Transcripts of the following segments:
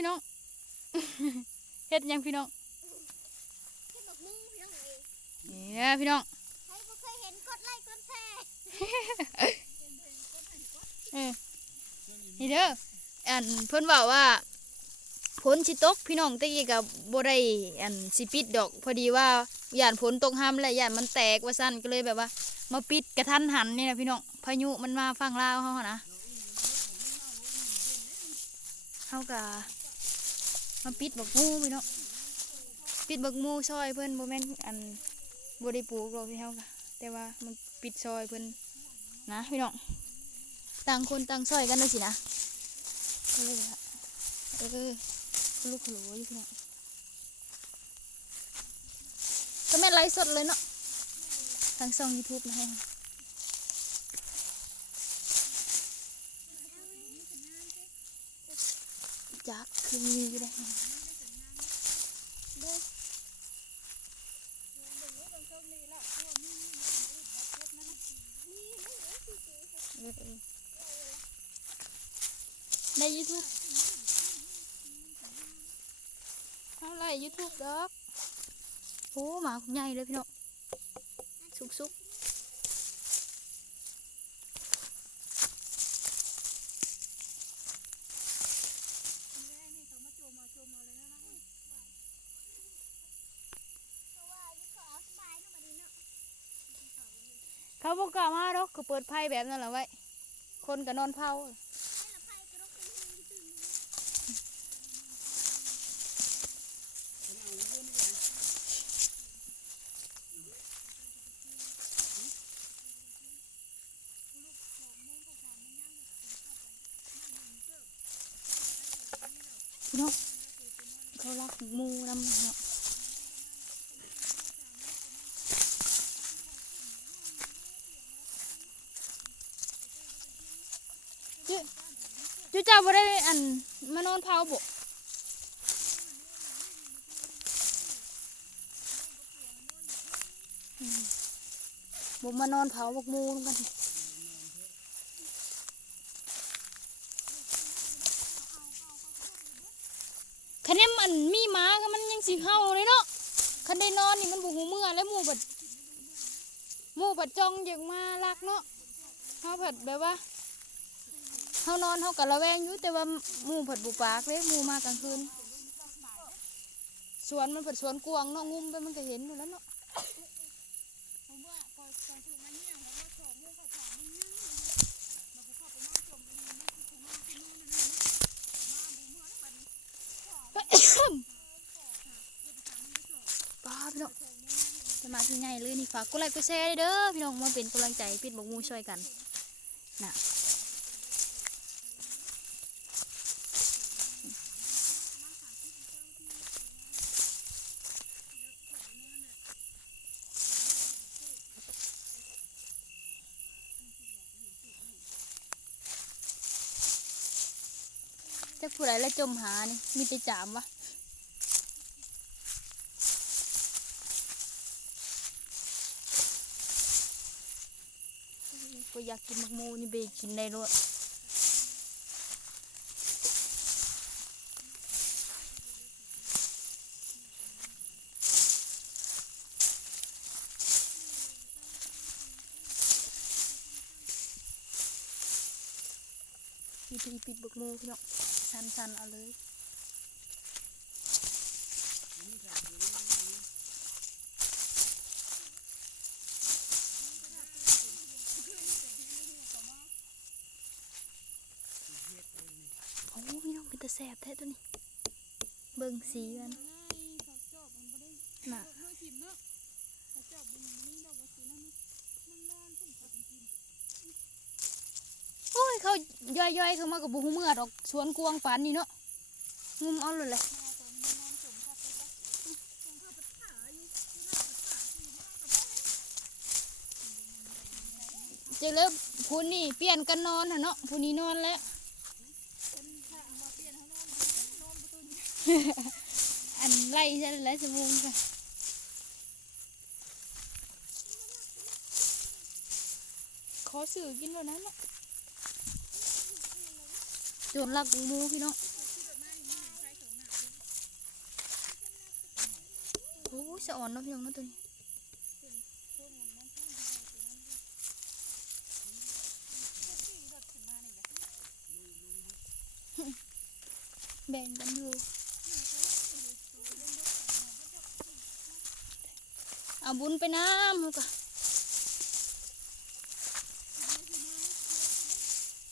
พี่น้อง เฮ็ดยังพี่น้องนี่นะพี่น้องนี่เด้ออันเพิ่นบอกว่าฝนสิตกพี่น้องตะกี้กับบ่ได้อันสิปิดดอกพอดีว่าย่านฝนตกห้ามและย่านมันแตกว่าซั่นก็เลยแบบว่ามาปิดกระทันหันนี่นะพี่น้องพายุมันมาฝั่งลาวเฮานะเฮาก็มาปิดบักมูพี่น้องปิดบักมูซอยเพิ่นบ่แม่นอันบ่ได้ปลูกหรอกพี่เฮาก็แต่ว่ามันปิดซอยเพิ่นนะพี่น้องต่างคนต่างซอยกันเลยสินะลูกขลุ่ยพี่น้องก็แม่ไลฟ์สดเลยเนาะทางช่อง YouTube นะฮะจักคือมีก็ได้ใน YouTube เอาไร YouTube ดอกโอ้หมาใหญ่เลยพี่น้องสุกเขาบอกกล้ามาดอกก็เปิดไพ่แบบนั้นแหละไว้คนก็นอนเผาพี่น้องเขารักมูนำเนาะจุ๊เจ้าบ่ได้อันมานอนเผาบ่บ่มานอนเผาบักมูกันคันนี้มันมีหมาก็มันยังสิเห่าเลยเนาะคันได้นอนนี่มันบุหูเมื่อแล้วหมูบัดจ้องอย่างมาลักเนาะเขาผัดแบบว่าเขานอนเขากะระแวงอยู่แต่ว่าหมูผัดบุปากเลยหมูมากลางคืนสวนมันผัดสวนกวางเนาะงุ้มไปมันก็เห็นอยู่แล้วเนาะป้าพี่น้องจะมาที่ไงเลยนี่ฝากกดไลค์กดแชร์เด้อพี่น้องมาเป็นกำลังใจปิดบกมูช่วยกันนะจะผู้ใดละจมหานี่มีแต่จามวะก็อยากกินมักมูนี่เบกินได้ด้วยวิธีปิดบักมูพี่น้องชันเอาเลยโอ้พี่น้องเป็นตะแสบแท้ตัวนี้เบิ่งสีกันน่ะโอ้ยเขาย่อยๆเขามากับบุหูเมื่อดอกสวนกวางปานนี่เนาะงุมเอาเลยเจ๊เลิฟผู้นี่เปลี่ยนกันนอนเนาะผู้นี้นอนแล้วอันไล่ใช่ไหมสมุนค่ะขอสื่อกินแล้วนั้นเนาะโจรลักมูพี่น้อง ยสะอ่อนเนาะพี่น้องเนาะตัวนี้แบ่งกันอยู่เอาบุญไปน้ำเขาก็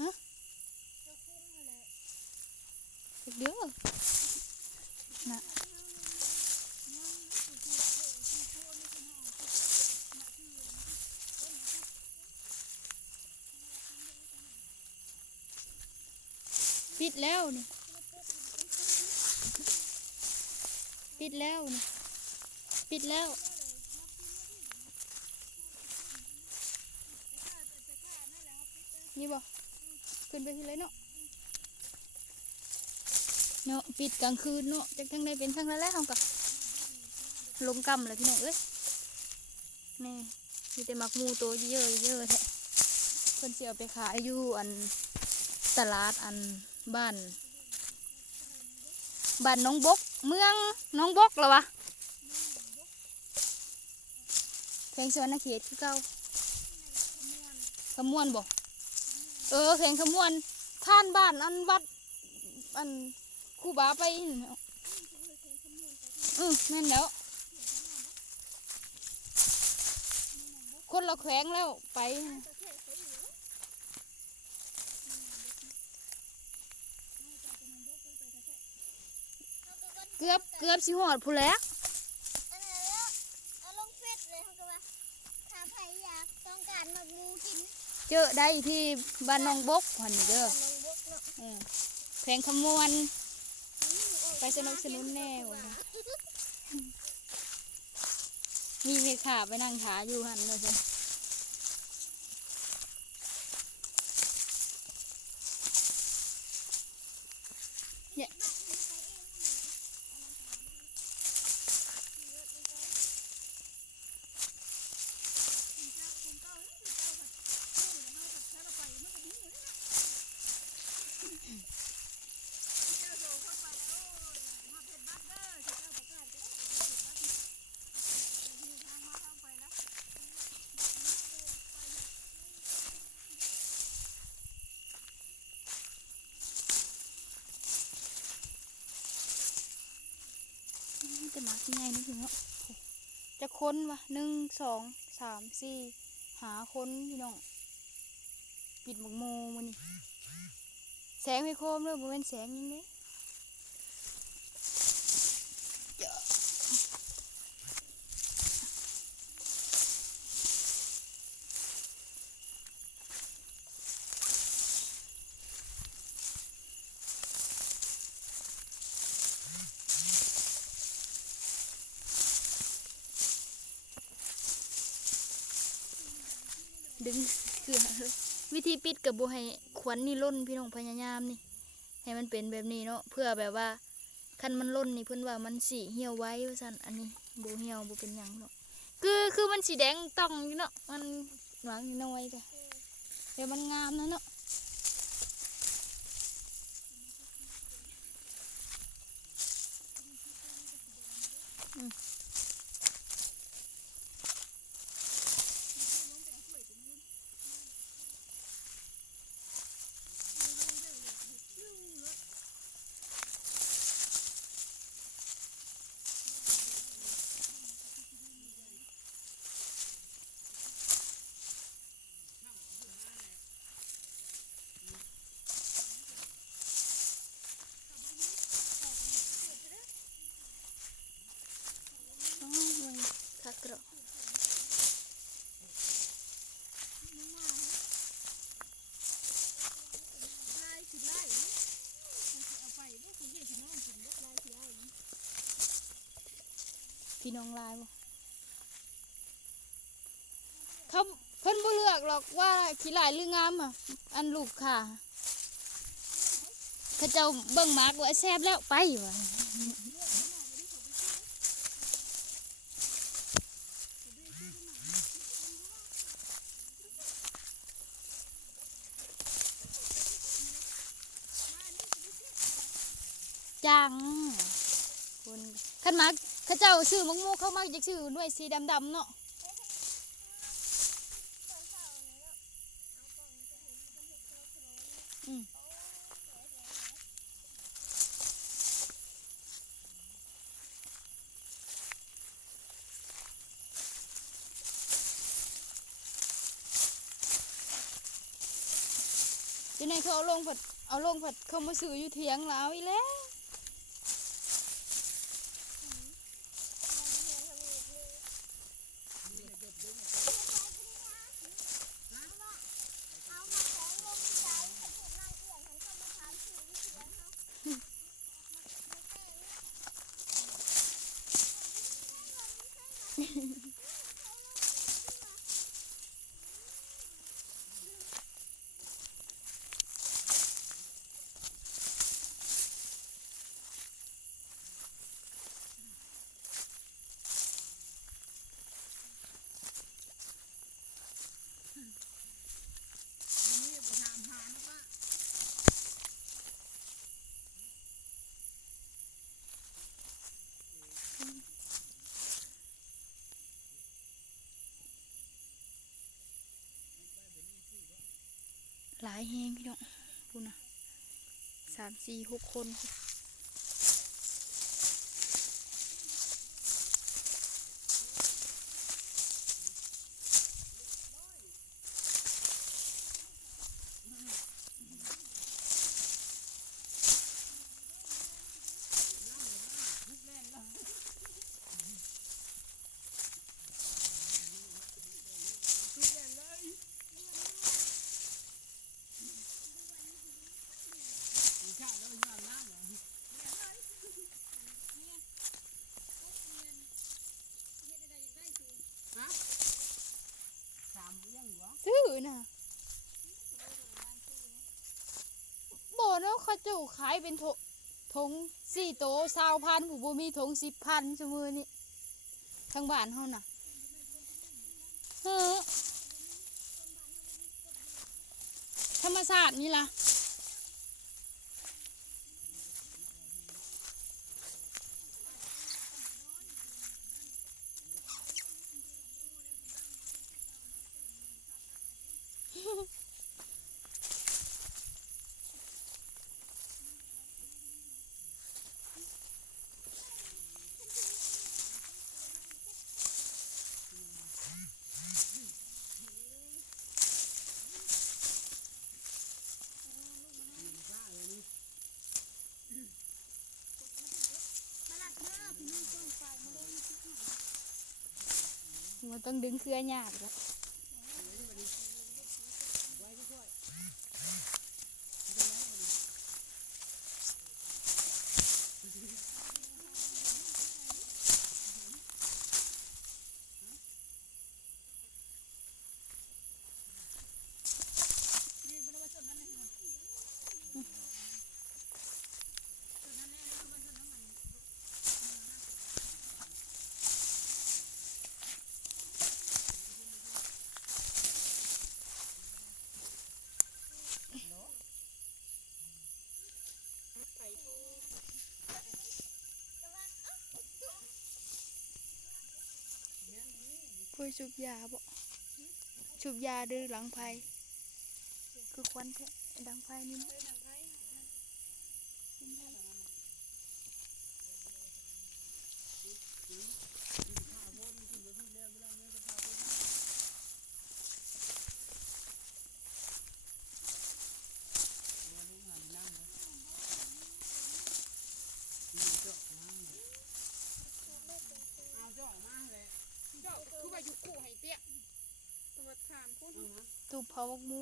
ฮะเดี๋ยวนะปิดแล้วนี่ปิดแล้วนี่ปิดแล้วนี่บ่ขึ้นไปที่เลยเนาะเนาะปิดกลางคืนเนาะจากทางใดเป็นทางนั้นแหละเขากับลงกำเลยพี่น้องเอ้ยนี่มีแต่หมักมูตัวเยอะเยอะแท้คนเสียไปขายอยู่อันตลาดอันบ้านน้องบกเมืองน้องบกเหรอวะแข่งสวรรณเขตคือเก่าขมวนบ่แข่งขมวนท่านบ้านอันวัดอันครูบาไปแม่นแล้วคนเราแขวงแล้วไปเกือบสิหอดพูนแหล้วเอาลงเฟซเลยเขาก็ว่าถ้าใครอยากต้องการหมักหมูกิน เจอได้ที่บ้านน้องบกหันนี่เด้อ น้องบกเนาะ แข่งขมวนไปสนุกสนุนแน่วะมีเมฆาไปนั่งขาอยู่หันเลยจ้ะเนี่ยจะมาที่ไงนี่ถึงเนาะจะค้นวะ1 2 3 4หาค้นพี่น้องปิดหมกโมมันนี่แสงไม่โคมเลยบ่เป็นแสงยิงเลยดึงเกลือวิธีปิดกับบัวให้ขวัญนี่ล้นพี่น้องพยายามนี่ให้มันเป็นแบบนี้เนาะเพื่อแบบว่าคันมันล้นนี่เพิ่นว่ามันสีเหี่ยวไว้ว่าซั่นอันนี้บัเหี่ยวบัเป็นหยังเนาะคือมันสีแดงต้องอยู่เนาะมันหวานน้อยจ้ะเดี๋ยวมันงามนะเนาะคักกระพี่น้องลายบ่เขาเพิ่นบ่เลือกหรอกว่าขี้ลายหรืองามอ่ะอันลูกค่ะเขาเจ้าเบิ่งมากว่าแซ่บแล้วไปว่ะจังคนขันมาก เขาเจ้าซื้อมังมูเข้ามาอยากซื้อหน่วยสีดำๆเนาะอืมอยู่ในเขาเอาลงผัดเขามาซื้ออยู่เถียงแล้วอีแล้วหลายแฮงพี่น้องพูดนะ3 4 6 คนซื้อนะบ่เนาะเขาเจ้าขายเป็นถง4 โต20,000ผู้บ่มีถง10,000ซุมื้อนี้ทางบ้านเฮาน่ะเฮ้อธรรมชาตินี่ล่ะมันต้องดึงเครือยากแล้วคุยสูบยาบ่สูบยาดื้อหลังไผ่คือควันแท้ดังไผ่นี่นะคือว่าอยู่คู่ให้เตี้ยตัวถามพุ่น ตูบเผาหมกหมู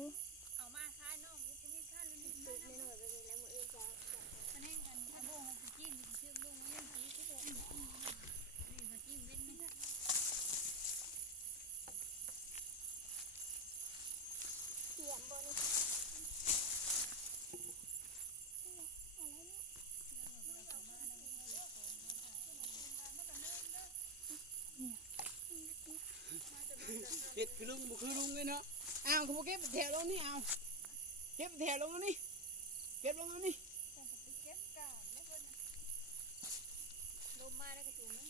เอามาค่ายน้องกูมีค่ายแล้วนี่ตุกไม่น้อยไปเลยแล้วมืออื่นจะมันให้กันถ้าโบงมันจิ้มเชื่อมลงไว้ยังนี้ที่โบนี่ก็จิ้มเว้นไม่ได้เขียนบนเห็ดคือลุงบุคือลุงเลยเนาะเอาเขาบอกเก็บแถวลงนี่เอาเก็บแถวลงนี่เก็บลงนี่เก็บกาดไม่คนลมมาแล้วก็จุ่มนะ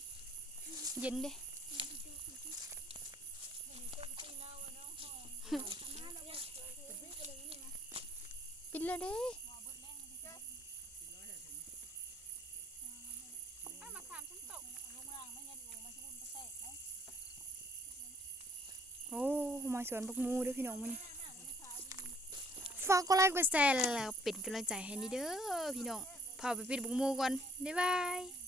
เย็นเด้ปิดแล้วเด้ มาขามฉันตกลงล่างไม่งั้นโอ้มาชุ่มก็แตกแล้ว โอ้มาสวนบักมูเด้อพี่น้องมื้อนี้ฝากกดไลค์กดแชร์แล้วเป็นกำลังใจให้นี่เด้อพี่น้องพาไปปิดบักมูก่อนบ๊ายบาย